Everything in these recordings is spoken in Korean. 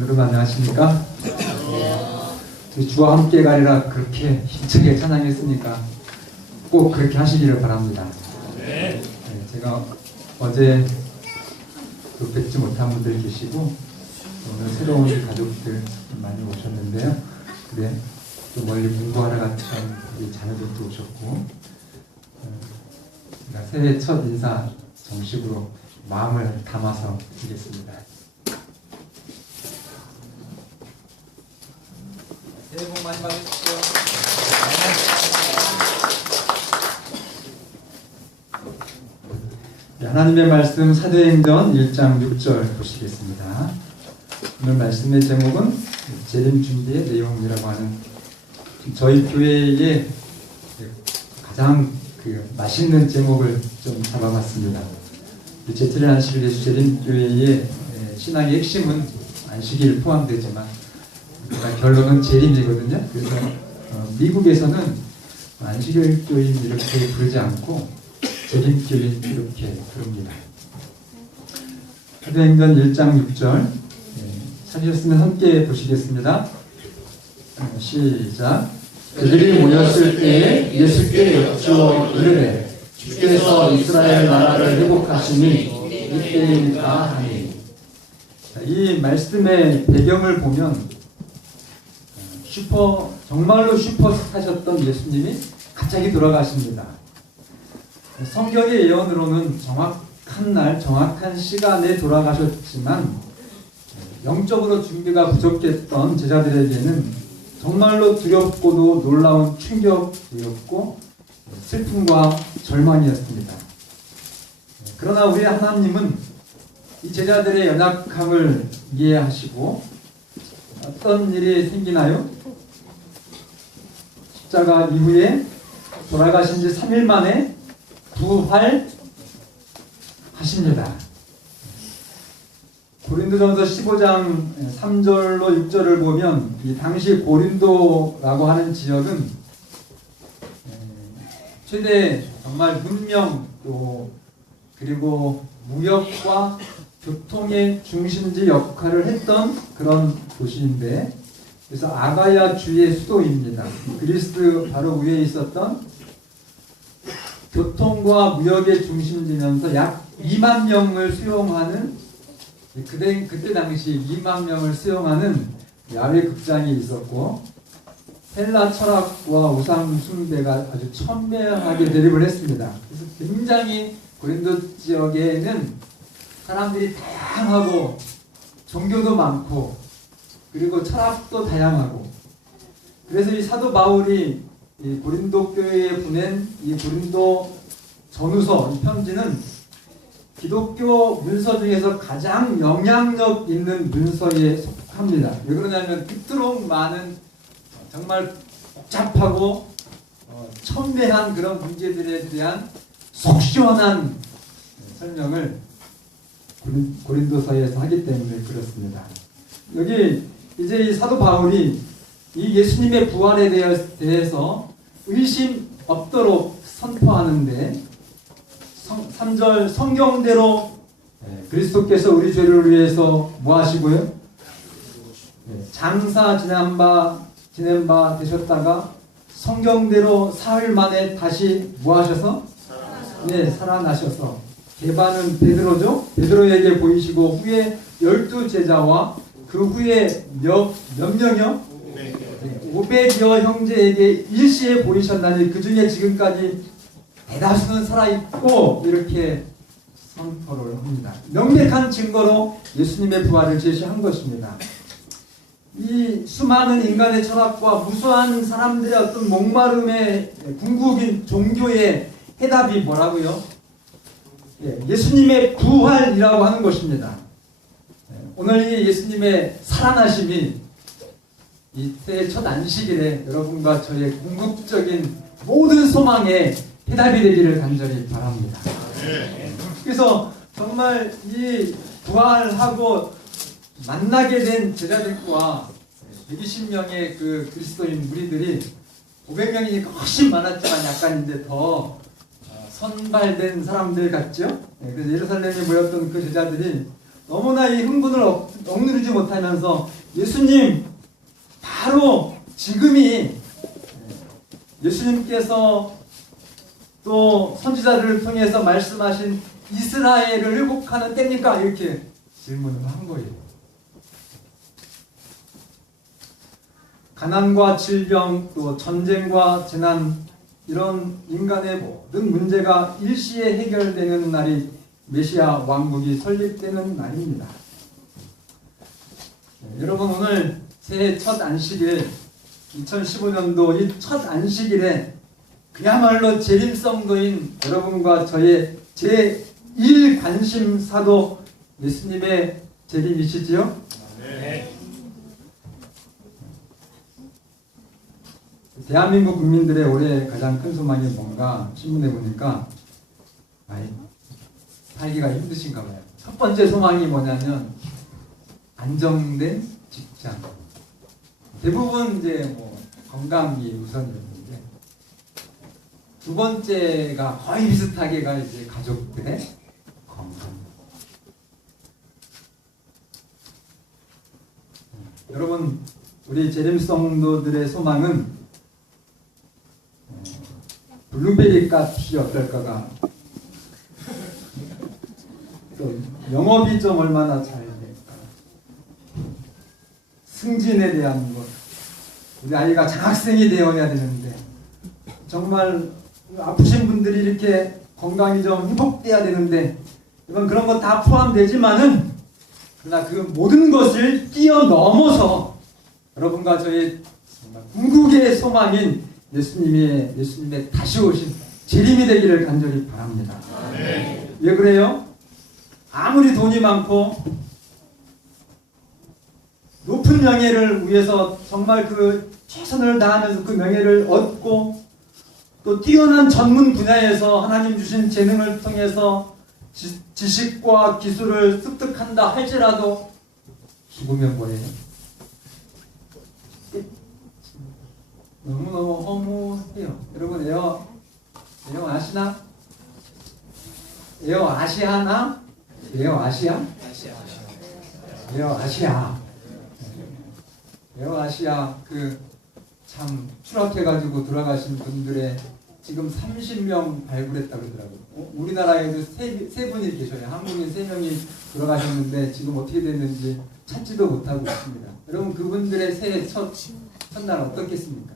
여러분 안녕하십니까? 주와 함께 가리라 그렇게 힘차게 찬양했으니까 꼭 그렇게 하시기를 바랍니다. 제가 어제 또 뵙지 못한 분들 계시고 오늘 새로운 가족들 많이 오셨는데요. 그래 또 멀리 공부하러 갔던 우리 자녀들도 오셨고 새해 첫 인사 정식으로 마음을 담아서 드리겠습니다. 새해 복 많이 받으십시오. 하나님의 말씀 사도행전 1장 6절 보시겠습니다. 오늘 말씀의 제목은 재림 준비의 내용이라고 하는 저희 교회의 가장 맛있는 제목을 좀 잡아봤습니다. 제틀의 안식일 예수 재림교회의 신앙의 핵심은 안식일 포함되지만 결론은 재림이거든요. 그래서 미국에서는 안식일 교인 이렇게 부르지 않고 재림교인 이렇게 부릅니다. 사도행전 1장 6절 찾으셨으면 함께 보시겠습니다. 시작. 그들이 모였을 때에 예수께 여쭈어 이르되 주께서 이스라엘 나라를 회복하시니 이때입니까 하니. 이 말씀의 배경을 보면 정말로 슈퍼스타셨던 예수님이 갑자기 돌아가십니다. 성경의 예언으로는 정확한 날, 정확한 시간에 돌아가셨지만 영적으로 준비가 부족했던 제자들에게는 정말로 두렵고도 놀라운 충격이었고 슬픔과 절망이었습니다. 그러나 우리 하나님은 이 제자들의 연약함을 이해하시고 어떤 일이 생기나요? 십자가 이후에 돌아가신 지 3일 만에 부활하십니다. 고린도전서 15장 3절로 6절을 보면 이 당시 고린도라고 하는 지역은 최대 정말 문명 또 그리고 무역과 교통의 중심지 역할을 했던 그런 도시인데, 그래서 아가야 주의 수도입니다. 그리스 바로 위에 있었던 교통과 무역의 중심지면서 약 2만 명을 수용하는 그때 당시 2만 명을 수용하는 야외 극장이 있었고, 헬라 철학과 우상 숭배가 아주 첨예하게 대립을 했습니다. 그래서 굉장히 고린도 지역에는 사람들이 다양하고 종교도 많고 그리고 철학도 다양하고, 그래서 이 사도 바울이 이 고린도 교회에 보낸 이 고린도 전후서 이 편지는 기독교 문서 중에서 가장 영향력 있는 문서에 속합니다. 왜 그러냐면 그토록 많은 정말 복잡하고 첨예한 그런 문제들에 대한 속 시원한 설명을 고린도서에서 하기 때문에 그렇습니다. 여기 이제 이 사도 바울이 이 예수님의 부활에 대해서 의심 없도록 선포하는데 3절 성경대로 그리스도께서 우리 죄를 위해서 뭐 하시고요? 장사 지낸 바 되셨다가 성경대로 사흘 만에 다시 뭐 하셔서? 살아나셔서 개바는 베드로죠? 베드로에게 보이시고 후에 12제자와 그 후에 몇 명이요? 500여 형제에게 일시에 보이셨나니 그 중에 지금까지 대다수는 살아있고 이렇게 선포를 합니다. 명백한 증거로 예수님의 부활을 제시한 것입니다. 이 수많은 인간의 철학과 무수한 사람들의 어떤 목마름의 궁극인 종교의 해답이 뭐라고요? 예수님의 부활이라고 하는 것입니다. 오늘 이 예수님의 살아나심이 이 새해 첫 안식일에 여러분과 저의 궁극적인 모든 소망에 해답이 되기를 간절히 바랍니다. 그래서 정말 이 부활하고 만나게 된 제자들과 120명의 그 그리스도인 무리들이 500명이니까 훨씬 많았지만 약간 이제 더 선발된 사람들 같죠? 그래서 예루살렘에 모였던 그 제자들이 너무나 이 흥분을 억누르지 못하면서 예수님 바로 지금이 예수님께서 또 선지자들을 통해서 말씀하신 이스라엘을 회복하는 때입니까? 이렇게 질문을 한 거예요. 가난과 질병, 또 전쟁과 재난, 이런 인간의 모든 문제가 일시에 해결되는 날이 메시아 왕국이 설립되는 날입니다. 여러분, 오늘 새해 첫 안식일, 2015년도 이 첫 안식일에 그야말로 재림성도인 여러분과 저의 제1 관심사도 예수님의 재림이시지요? 네. 대한민국 국민들의 올해 가장 큰 소망이 뭔가 신문에 보니까 살기가 힘드신가 봐요. 첫 번째 소망이 뭐냐면 안정된 직장. 대부분 이제 건강이 우선이었는데, 두 번째가 거의 비슷하게가 이제 가족들의 건강. 여러분, 우리 재림성도들의 소망은 블루베리 값이 어떨까가, 또 영업이 좀 얼마나 잘 될까, 승진에 대한 것, 우리 아이가 장학생이 되어야 되는데 정말 아프신 분들이 이렇게 건강이 좀 회복돼야 되는데, 이건 그런 것 다 포함되지만은, 그러나 그 모든 것을 뛰어넘어서 여러분과 저의 정말 궁극의 소망인 예수님의 다시 오신 재림이 되기를 간절히 바랍니다. 네. 왜 그래요? 아무리 돈이 많고 높은 명예를 위해서 정말 그 최선을 다하면서 그 명예를 얻고, 또 뛰어난 전문 분야에서 하나님 주신 재능을 통해서 지식과 기술을 습득한다 할지라도 죽으면 뭐예요? 너무너무 허무해요. 여러분, 에어 아시나? 에어 아시아나? 에어 아시아? 에어 아시아. 에어 아시아 참 추락해가지고 돌아가신 분들의 지금 30명 발굴했다 그러더라고요. 우리나라에도 세 분이 계셔요. 한국인 3명이 돌아가셨는데 지금 어떻게 됐는지 찾지도 못하고 있습니다. 여러분, 그분들의 새해 첫날 어떻겠습니까?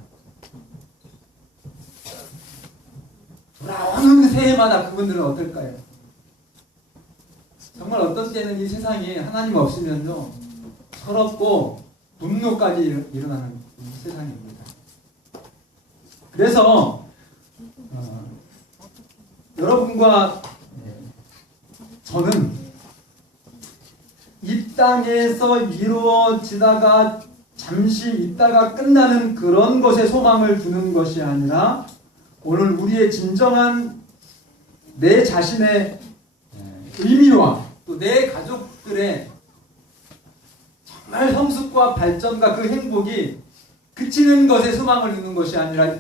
돌아오는 새해마다 그분들은 어떨까요? 정말 어떤 때는 이 세상이 하나님 없으면요, 서럽고 분노까지 일어나는 세상입니다. 그래서 여러분과 저는 이 땅에서 이루어지다가 잠시 있다가 끝나는 그런 것에 소망을 두는 것이 아니라, 오늘 우리의 진정한 내 자신의 의미와 또 내 가족들의 정말 성숙과 발전과 그 행복이 그치는 것에 소망을 두는 것이 아니라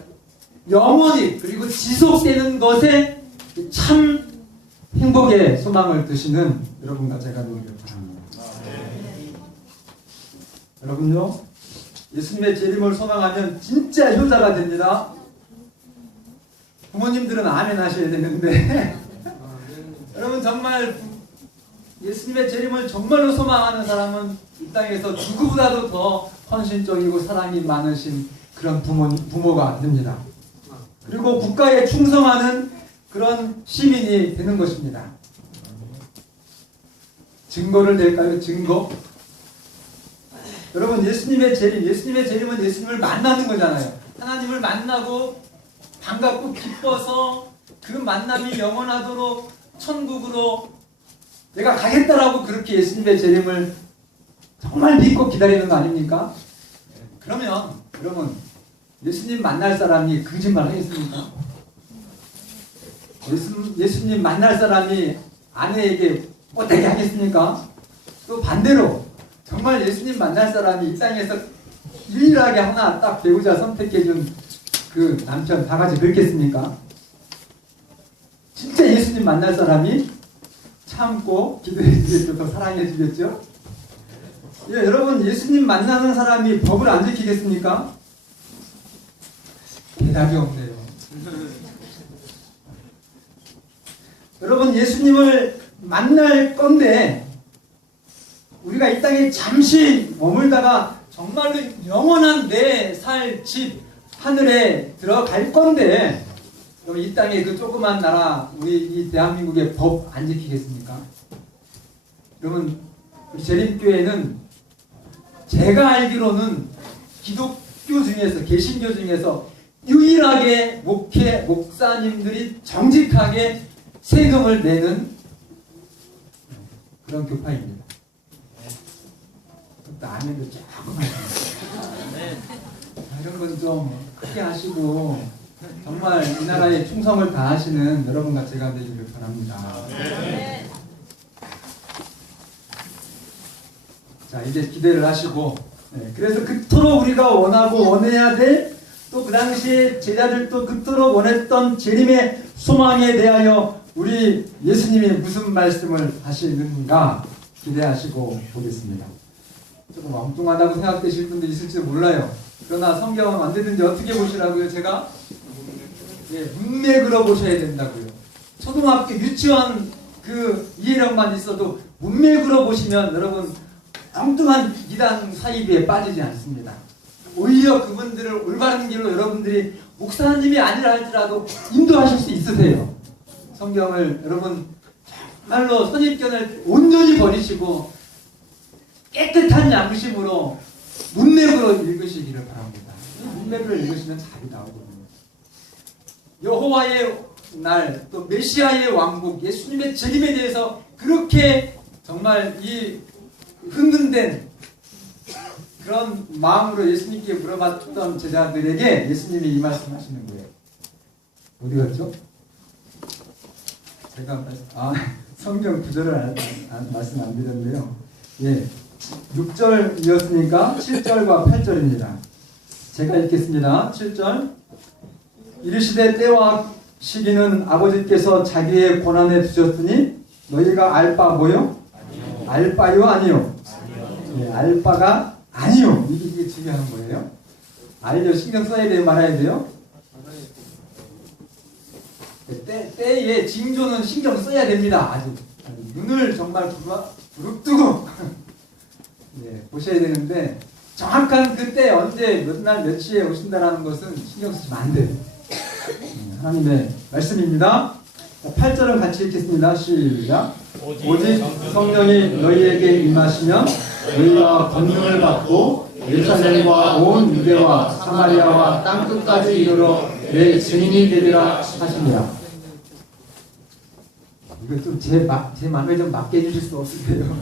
영원히 그리고 지속되는 것에 참 행복의 소망을 두시는 여러분과 제가 되기를 바랍니다. 여러분요, 예수님의 재림을 소망하면 진짜 효자가 됩니다. 부모님들은 아멘 하셔야 되는데 여러분, 정말 예수님의 재림을 정말로 소망하는 사람은 이 땅에서 누구보다도 더 헌신적이고 사랑이 많으신 그런 부모가 됩니다. 그리고 국가에 충성하는 그런 시민이 되는 것입니다. 증거를 낼까요? 증거? 여러분, 예수님의 재림은 예수님을 만나는 거잖아요. 하나님을 만나고 반갑고 기뻐서 그 만남이 영원하도록 천국으로 내가 가겠다라고 그렇게 예수님의 재림을 정말 믿고 기다리는 거 아닙니까? 그러면 여러분, 예수님 만날 사람이 거짓말 하겠습니까? 예수님 만날 사람이 아내에게 못되게 하겠습니까? 또 반대로 정말 예수님 만날 사람이 이 땅에서 유일하게 하나 딱 배우자 선택해준 그 남편 다 같이 그렇겠습니까? 진짜 예수님 만날 사람이 참고 기도해 주겠죠. 더 사랑해 주겠죠. 예, 여러분 예수님 만나는 사람이 법을 안 지키겠습니까? 대답이 없네요. 여러분 예수님을 만날 건데 우리가 이 땅에 잠시 머물다가 정말로 영원한 내 살 집 하늘에 들어갈 건데 그럼 이 땅에 그 조그만 나라 우리 이 대한민국의 법 안 지키겠습니까? 여러분 우리 재림교회는 제가 알기로는 기독교 중에서 개신교 중에서 유일하게 목사님들이 정직하게 세금을 내는 그런 교파입니다. 그것도 안 해도 조금 이런 건 좀 크게 하시고 정말 이 나라에 충성을 다하시는 여러분과 제가 되기를 바랍니다. 자, 이제 기대를 하시고 그래서 그토록 우리가 원하고 원해야 될 또 그 당시에 제자들도 그토록 원했던 재림의 소망에 대하여 우리 예수님이 무슨 말씀을 하시는가 기대하시고 보겠습니다. 조금 엉뚱하다고 생각되실 분도 있을지 몰라요. 그러나 성경은 언제든지 어떻게 보시라고요? 제가 문맥으로 보셔야 된다고요. 초등학교 유치원 그 이해력만 있어도 문맥으로 보시면 여러분 엉뚱한 이단 사이비에 빠지지 않습니다. 오히려 그분들을 올바른 길로 여러분들이 목사님이 아니라 할지라도 인도하실 수 있으세요. 성경을 여러분 정말로 선입견을 온전히 버리시고 깨끗한 양심으로 문맥으로 읽으시기를 바랍니다. 문맥으로 읽으시면 답이 나오거든요. 여호와의 날, 또 메시아의 왕국, 예수님의 재림에 대해서 그렇게 정말 이 흥분된 그런 마음으로 예수님께 물어봤던 제자들에게 예수님이 이 말씀하시는 거예요. 어디 갔죠? 제가 성경 구절을 말씀 안 드렸는데요. 6절이었으니까 7절과 8절입니다. 제가 읽겠습니다. 7절 이르시되 때와 시기는 아버지께서 자기의 권한에 두셨으니 너희가 알 바 뭐요? 알바요 아니요? 알바가 아니요. 이게 중요한 거예요. 알려 신경 써야 돼요? 말아야 돼요? 때에 징조는 신경 써야 됩니다. 아주 눈을 정말 부릅뜨고 보셔야 되는데 정확한 그때 언제 몇 날 며칠에 오신다라는 것은 신경 쓰시면 안 돼요. 하나님의 말씀입니다. 8절은 같이 읽겠습니다. 시작. 오직 성령이 너희에게 임하시면 너희가 권능을 받고 예루살렘과 온 유대와 사마리아와 땅끝까지 이르러 내 증인이 되리라 하십니다. 이거 좀 제 마음에 좀 맞게 해주실 수 없으세요?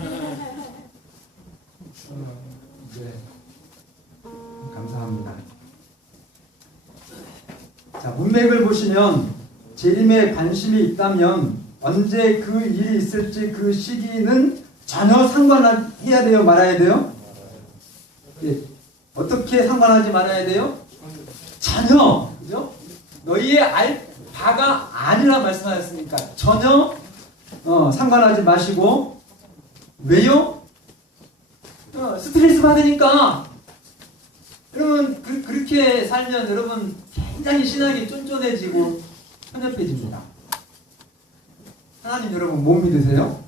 감사합니다. 자, 문맥을 보시면 재림에 관심이 있다면 언제 그 일이 있을지 그 시기는 전혀 상관해야 돼요? 말아야 돼요? 어떻게 상관하지 말아야 돼요? 전혀, 그죠? 너희의 알 바가 아니라 말씀하셨으니까 전혀 상관하지 마시고 왜요? 스트레스 받으니까. 여러분 그렇게 살면 여러분 굉장히 신앙이 쫀쫀해지고 편협해집니다. 하나님 여러분 못 믿으세요?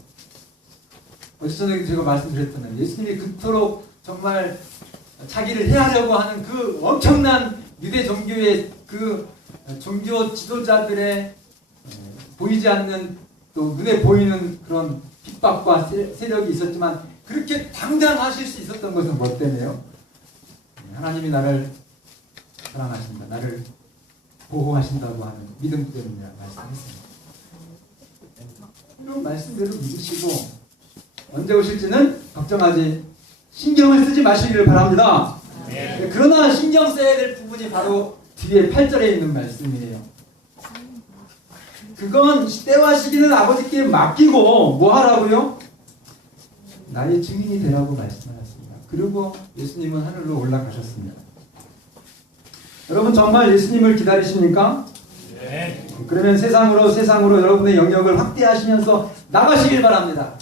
어제 저녁에 제가 말씀드렸잖아요. 예수님이 그토록 정말 자기를 해하려고 하는 그 엄청난 유대 종교의 그 종교 지도자들의 보이지 않는 또 눈에 보이는 그런 핍박과 세력이 있었지만 그렇게 당당하실 수 있었던 것은 뭐 때문에요? 하나님이 나를 사랑하신다, 나를 보호하신다고 하는 믿음 때문이라고 말씀했습니다. 이런 말씀대로 믿으시고 언제 오실지는 걱정하지 신경을 쓰지 마시기를 바랍니다. 그러나 신경 써야 될 부분이 바로 뒤에 8절에 있는 말씀이에요. 그건 때와 시기는 아버지께 맡기고 뭐 하라고요? 나의 증인이 되라고 말씀하셨습니다. 그리고 예수님은 하늘로 올라가셨습니다. 여러분 정말 예수님을 기다리십니까? 그러면 세상으로 여러분의 영역을 확대하시면서 나가시길 바랍니다.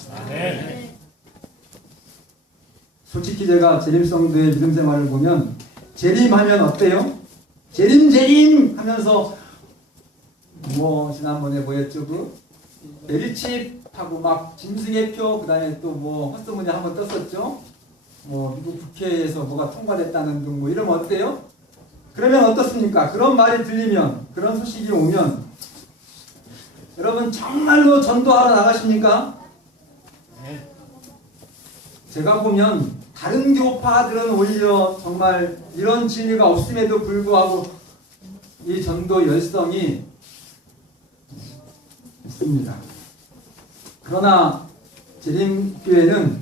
솔직히 제가 재림성도의 믿음 생활을 보면 재림하면 어때요? 재림 하면서 뭐 지난번에 뭐였죠? 그 메리칩하고 막 짐승의 표, 그 다음에 또 뭐 헛소문이 한번 떴었죠? 뭐 미국 국회에서 뭐가 통과됐다는 등 뭐 이러면 어때요? 그러면 어떻습니까? 그런 말이 들리면, 그런 소식이 오면 여러분 정말로 전도하러 나가십니까? 제가 보면 다른 교파들은 오히려 정말 이런 진리가 없음에도 불구하고 이 전도 열성이 있습니다. 그러나 재림교회는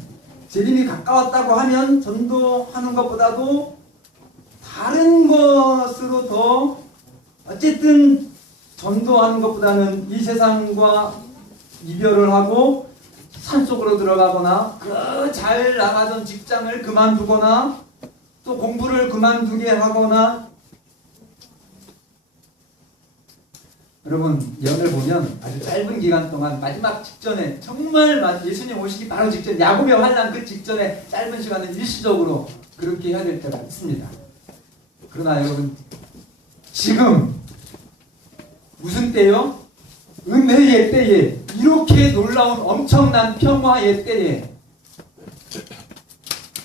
재림이 가까웠다고 하면 전도하는 것보다도 다른 것으로 더 어쨌든 전도하는 것보다는 이 세상과 이별을 하고 산속으로 들어가거나 그 잘 나가던 직장을 그만두거나 또 공부를 그만두게 하거나, 여러분 예언을 보면 아주 짧은 기간 동안 마지막 직전에 정말 예수님 오시기 바로 직전, 야곱의 환난 그 직전에 짧은 시간에 일시적으로 그렇게 해야 될 때가 있습니다. 그러나 여러분 지금 무슨 때요? 은혜의 때에, 이렇게 놀라운 엄청난 평화의 때에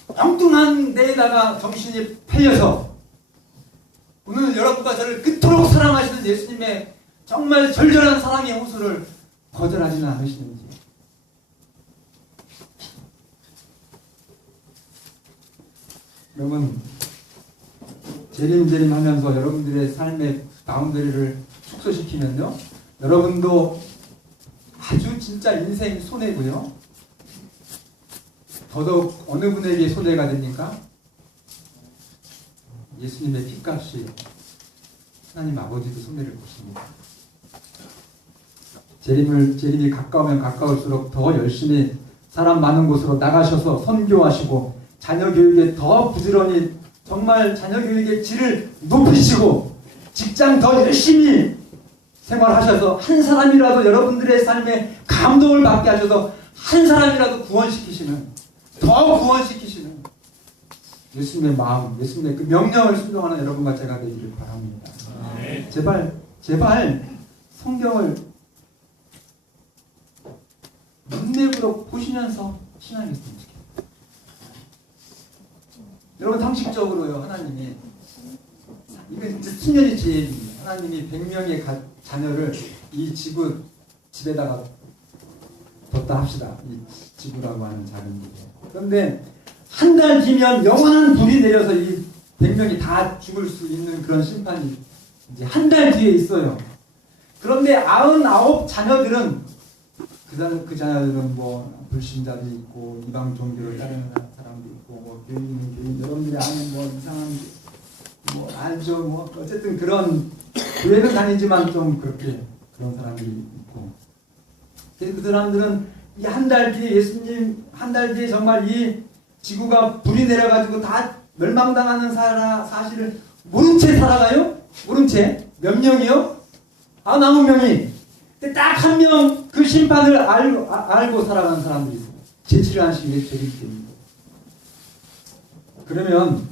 엉뚱한 데에다가 정신이 팔려서 오늘 여러분과 저를 그토록 사랑하시는 예수님의 정말 절절한 사랑의 호소를 거절하지는 않으시는지. 여러분 재림 하면서 여러분들의 삶의 바운더리를 축소시키면요, 여러분도 아주 진짜 인생 손해고요. 더더욱 어느 분에게 손해가 됩니까? 예수님의 피값이 하나님 아버지도 손해를 보십니다. 재림이 가까우면 가까울수록 더 열심히 사람 많은 곳으로 나가셔서 선교하시고 자녀 교육에 더 부지런히 정말 자녀 교육의 질을 높이시고 직장 더 열심히 생활하셔서 한 사람이라도 여러분들의 삶에 감동을 받게 하셔서 한 사람이라도 구원시키시는, 더 구원시키시는 예수님의 마음, 예수님의 그 명령을 순종하는 여러분과 제가 되기를 바랍니다. 제발 성경을 눈내부로 보시면서 신앙했으면 좋겠어요. 여러분 상식적으로요, 하나님이 이건 진짜 수년의 지혜입니다. 하나님이 100명의 자녀를 이 집에다가 뒀다 합시다. 이 지구라고 하는 작은 집에. 그런데 한 달 뒤면 영원한 불이 내려서 이 100명이 다 죽을 수 있는 그런 심판이 이제 한 달 뒤에 있어요. 그런데 99 자녀들은 그 자녀들은 뭐 불신자도 있고 이방 종교를 따르는 사람도 있고 뭐 교인 여러분들이 아는 뭐 이상한 뭐 알죠, 뭐 어쨌든 그런 교회는 다니지만 좀 그렇게 그런 사람들이 있고, 그 사람들은 이 한 달 뒤에 예수님 한 달 뒤에 정말 이 지구가 불이 내려가지고 다 멸망당하는 사실을 모른 채 살아가요? 모른 채? 몇 명이요? 99명이. 근데 딱 한 명 그 심판을 알고 살아가는 사람들이 있어요. 제7의 안식일에 죄를 때문에. 그러면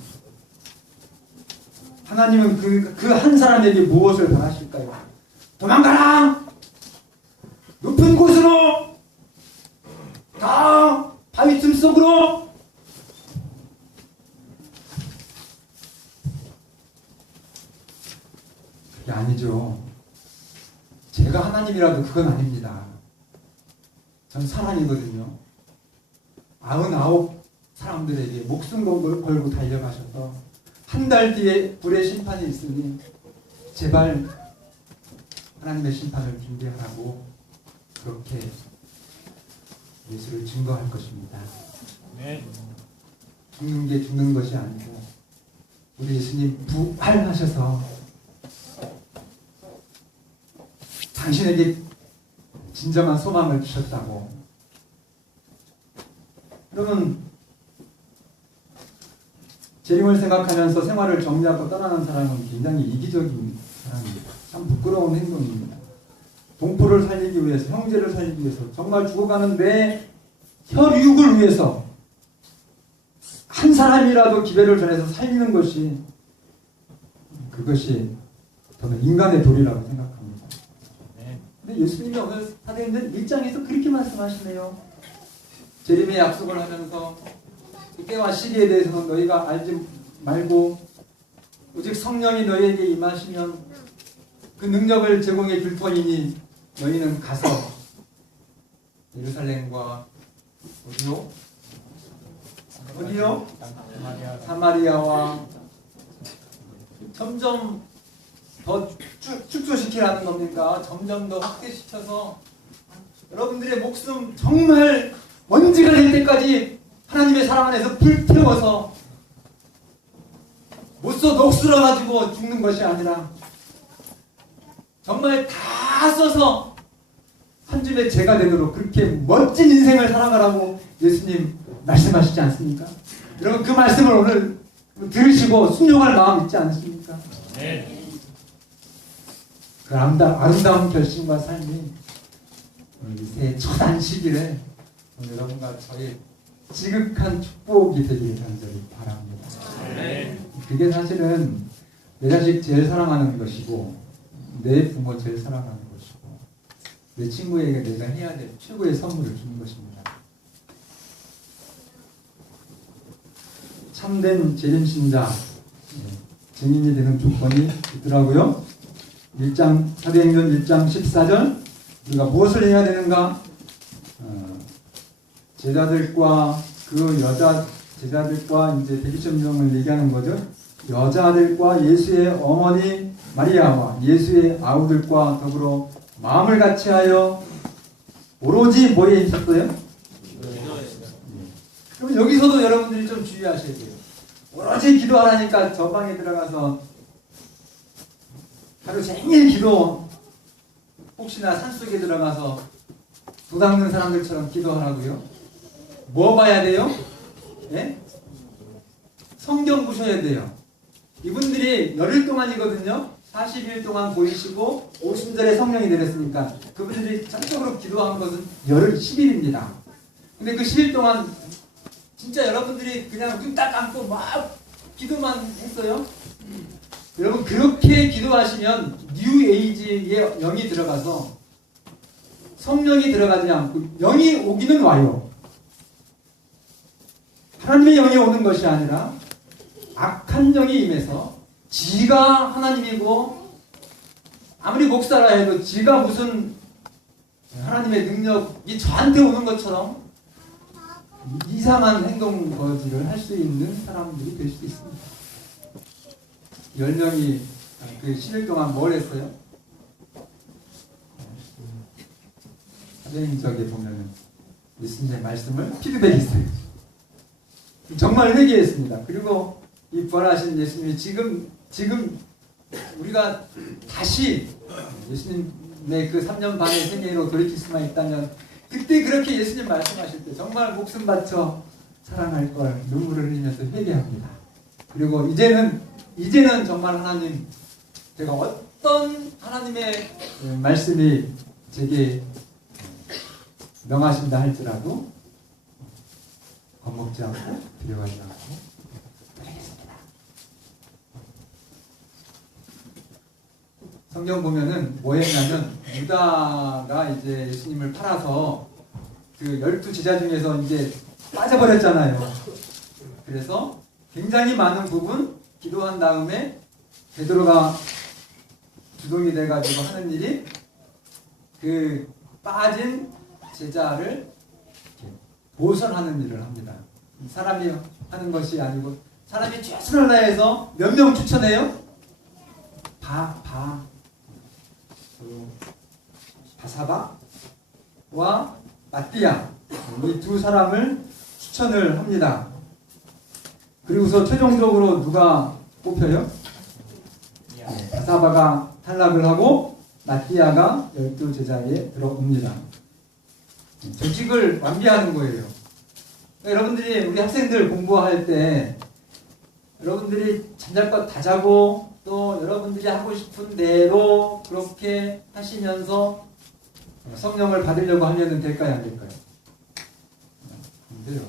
하나님은 그 한 사람에게 무엇을 바라실까요? 도망가라! 높은 곳으로! 다 바위 틈 속으로! 그게 아니죠. 제가 하나님이라도 그건 아닙니다. 전 사람이거든요. 99 사람들에게 목숨 걸고 달려가셔서 한 달 뒤에 불의 심판이 있으니 제발 하나님의 심판을 준비하라고 그렇게 예수를 증거할 것입니다. 죽는 게 죽는 것이 아니고 우리 예수님 부활하셔서 당신에게 진정한 소망을 주셨다고. 여러분 재림을 생각하면서 생활을 정리하고 떠나는 사람은 굉장히 이기적인 사람입니다. 참 부끄러운 행동입니다. 동포를 살리기 위해서, 형제를 살리기 위해서, 정말 죽어가는 내 혈육을 위해서 한 사람이라도 기회를 전해서 살리는 것이, 그것이 저는 인간의 도리라고 생각합니다. 근데 예수님이 오늘 사도행전 1장에서 그렇게 말씀하시네요. 재림의 약속을 하면서 때와 시기에 대해서는 너희가 알지 말고 오직 성령이 너희에게 임하시면 그 능력을 제공해 줄 터이니 너희는 가서 예루살렘과 어디요? 사마리아와 점점 더 축소시키라는 겁니까? 점점 더 확대시켜서 여러분들의 목숨 정말 먼지가 될 때까지 하나님의 사랑 안에서 불태워서 못써 녹슬어가지고 죽는 것이 아니라 정말 다 써서 한 줌의 죄가 되도록 그렇게 멋진 인생을 살아가라고 예수님 말씀하시지 않습니까? 여러분 그 말씀을 오늘 들으시고 순종할 마음 있지 않습니까? 네. 그 아름다운 결심과 삶이 이 새해 첫 안식일에 여러분과 저의 지극한 축복이 되기를 간절히 바랍니다. 네. 그게 사실은 내 자식 제일 사랑하는 것이고 내 부모 제일 사랑하는 것이고 내 친구에게 내가 해야 될 최고의 선물을 주는 것입니다. 참된 재림신자 증인이 되는 조건이 있더라고요. 사도행전 1장 14절 우리가 무엇을 해야 되는가? 제자들과 그 여자 제자들과 이제 대기점령을 얘기하는 거죠. 여자들과 예수의 어머니 마리아와 예수의 아우들과 더불어 마음을 같이하여 오로지 뭐에 있었어요? 그럼 여기서도 여러분들이 좀 주의하셔야 돼요. 오로지 기도하라니까 저 방에 들어가서 하루 종일 기도, 혹시나 산속에 들어가서 도 닦는 사람들처럼 기도하라고요? 뭐 봐야 돼요? 예? 성경 보셔야 돼요. 이분들이 열흘 동안이거든요. 40일 동안 보이시고 오순절에 성령이 내렸으니까 그분들이 전적으로 기도한 것은 열흘 10일입니다. 근데 그 10일 동안 진짜 여러분들이 그냥 눈 딱 감고 막 기도만 했어요? 여러분 그렇게 기도하시면 뉴 에이지의 영이 들어가서 성령이 들어가지 않고 영이 오기는 와요. 하나님의 영이 오는 것이 아니라 악한 영이 임해서 지가 하나님이고 아무리 목사라 해도 지가 무슨 하나님의 능력이 저한테 오는 것처럼 이상한 행동 거지를 할 수 있는 사람들이 될 수 있습니다. 10명이 그 10일 동안 뭘 했어요? 사도행전에 보면은 예수님의 말씀을 피드백이 있어요. 정말 회개했습니다. 그리고 이 부활하신 예수님이 지금 우리가 다시 예수님의 그 3년 반의 생애로 돌이킬 수만 있다면 그때 그렇게 예수님 말씀하실 때 정말 목숨 바쳐 사랑할 걸 눈물을 흘리면서 회개합니다. 그리고 이제는 정말 하나님, 제가 어떤 하나님의 말씀이 제게 명하신다 할지라도 겁먹지 않고 두려워하지 않고 하겠습니다. 성경 보면은 뭐 했냐면 유다가 이제 예수님을 팔아서 그 12 제자 중에서 이제 빠져버렸잖아요. 그래서 굉장히 많은 부분 기도한 다음에 베드로가 주동이 돼가지고 하는 일이 그 빠진 제자를 보선하는 일을 합니다. 사람이 하는 것이 아니고 사람이 최선을 다해서 몇 명 추천해요? 바사바와 마띠아 이 두 사람을 추천을 합니다. 그리고서 최종적으로 누가 뽑혀요? 바사바가 탈락을 하고 마띠아가 12 제자에 들어옵니다. 조직을 완비하는 거예요. 그러니까 여러분들이 우리 학생들 공부할 때 여러분들이 잠잘 것 다 자고 또 여러분들이 하고 싶은 대로 그렇게 하시면서 성령을 받으려고 하면 될까요? 안 될까요? 안 돼요.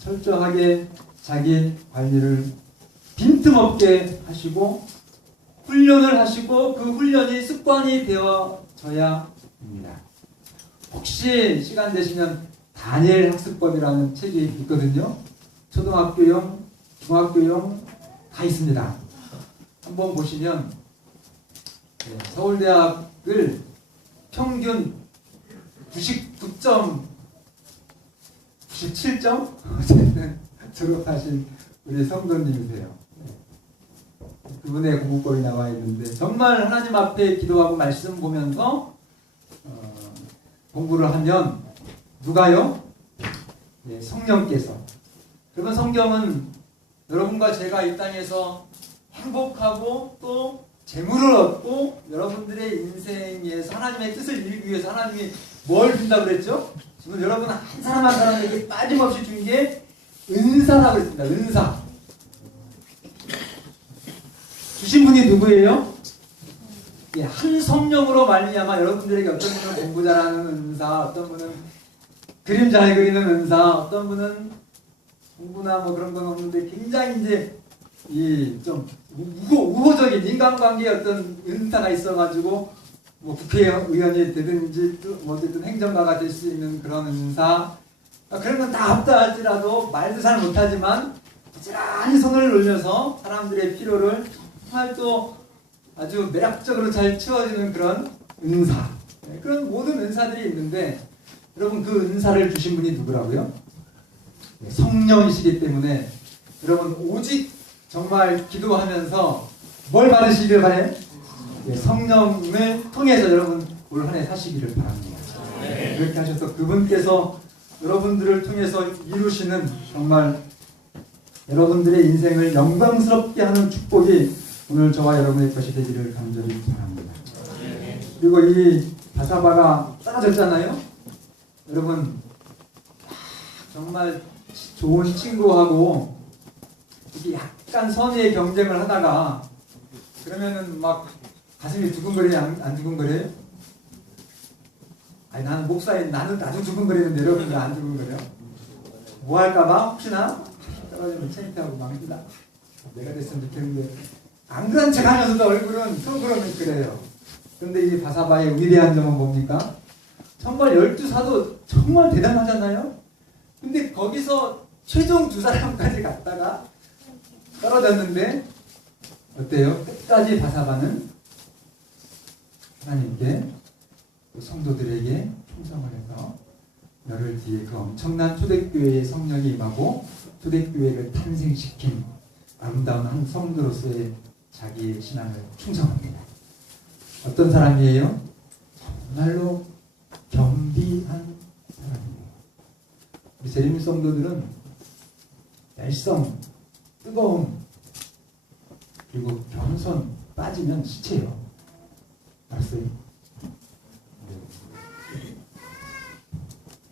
철저하게 자기 관리를 빈틈없게 하시고 훈련을 하시고 그 훈련이 습관이 되어져야 합니다. 혹시 시간 되시면 다니엘 학습법이라는 책이 있거든요. 초등학교용, 중학교용 다 있습니다. 한번 보시면 서울대학을 평균 99점, 97점? 어쨌든 졸업하신 우리 성도님이세요. 그분의 공부법이 나와 있는데 정말 하나님 앞에 기도하고 말씀 보면서 공부를 하면 누가요? 성령께서. 그러면 성경은 여러분과 제가 이 땅에서 행복하고 또 재물을 얻고 여러분들의 인생에서 하나님의 뜻을 이루기 위해서 하나님이 뭘 준다고 그랬죠? 지금 여러분 한 사람 한 사람에게 빠짐없이 준 게 은사라고 했습니다. 은사. 주신 분이 누구예요? 한 성령으로 말미암아 여러분들에게 어떤 분은 공부 잘하는 은사, 어떤 분은 그림 잘 그리는 은사, 어떤 분은 공부나 뭐 그런 건 없는데 굉장히 이제 이 좀 우호적인 인간관계에 어떤 은사가 있어가지고 뭐 국회의원이 되든지 뭐 어쨌든 행정가가 될 수 있는 그런 은사, 그런 건 다 없다 할지라도 말도 잘 못하지만 부지런히 손을 놀려서 사람들의 필요를 정말 또 아주 매력적으로 잘 채워주는 그런 은사, 그런 모든 은사들이 있는데 여러분 그 은사를 주신 분이 누구라고요? 성령이시기 때문에 여러분 오직 정말 기도하면서 뭘 받으시길 바래요? 성령을 통해서 여러분 올 한 해 사시기를 바랍니다. 그렇게 하셔서 그분께서 여러분들을 통해서 이루시는 정말 여러분들의 인생을 영광스럽게 하는 축복이 오늘 저와 여러분의 것이 되기를 간절히 바랍니다. 그리고 이 바사바가 떨어졌잖아요. 여러분 정말 좋은 친구하고 이게 약간 선의의 경쟁을 하다가 그러면은 막 가슴이 두근거려요? 안 두근거려요? 아니 나는 목사인 나도 두근거리는데 여러분들 안 두근거려? 뭐 할까봐 혹시나 떨어지면 창피하고 망치다. 내가 됐으면 좋겠는데 안 그런 척 하면서도 얼굴은 속으로는 그래요. 근데 이 바사바의 위대한 점은 뭡니까? 정말 12사도 정말 대단하잖아요? 근데 거기서 최종 2사람까지 갔다가 떨어졌는데 어때요? 끝까지 바사바는 하나님께 성도들에게 충성을 해서 열흘 뒤에 그 엄청난 초대교회의 성령이 임하고 초대교회를 탄생시킨 아름다운 한 성도로서의 자기의 신앙을 충성합니다. 어떤 사람이에요? 정말로 겸비한 사람이에요. 우리 재림 성도들은 열성, 뜨거움, 그리고 겸손 빠지면 시체예요. 알았어요?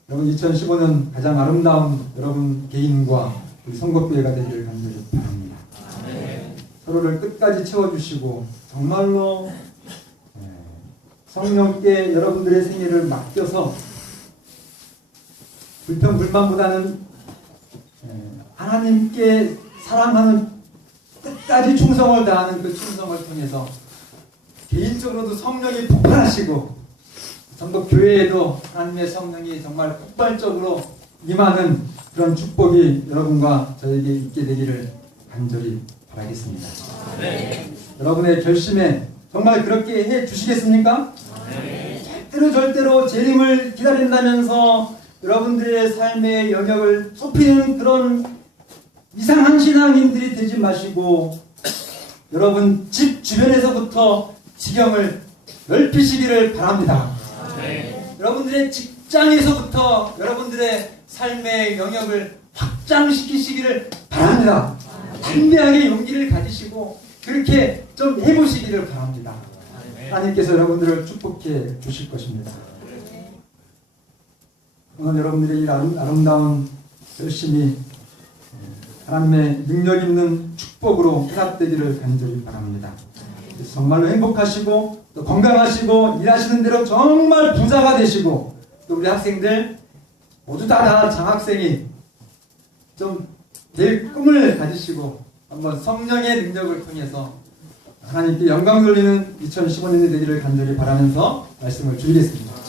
여러분 2015년 가장 아름다운 여러분 개인과 우리 선거교회가 되기를 간절히 바랍니다. 서로를 끝까지 채워주시고 정말로 성령께 여러분들의 생애를 맡겨서 불평불만보다는 하나님께 사랑하는 끝까지 충성을 다하는 그 충성을 통해서 개인적으로도 성령이 폭발하시고 전국 교회에도 하나님의 성령이 정말 폭발적으로 임하는 그런 축복이 여러분과 저에게 있게 되기를 간절히 바라겠습니다. 네. 여러분의 결심에 정말 그렇게 해 주시겠습니까? 네. 절대로 재림을 기다린다면서 여러분들의 삶의 영역을 좁히는 그런 이상한 신앙인들이 되지 마시고 여러분 집 주변에서부터 지경을 넓히시기를 바랍니다. 네. 여러분들의 직장에서부터 여러분들의 삶의 영역을 확장시키시기를 바랍니다. 담대하게 용기를 가지시고 그렇게 좀 해보시기를 바랍니다. 하나님께서 여러분들을 축복해 주실 것입니다. 오늘 여러분들의 이 아름다운 열심히 하나님의 능력 있는 축복으로 회복되기를 간절히 바랍니다. 정말로 행복하시고 또 건강하시고 일하시는 대로 정말 부자가 되시고 또 우리 학생들 모두 다 장학생이 좀 될 꿈을 가지시고 한번 성령의 능력을 통해서 하나님께 영광 돌리는 2015년이 되기를 간절히 바라면서 말씀을 드리겠습니다.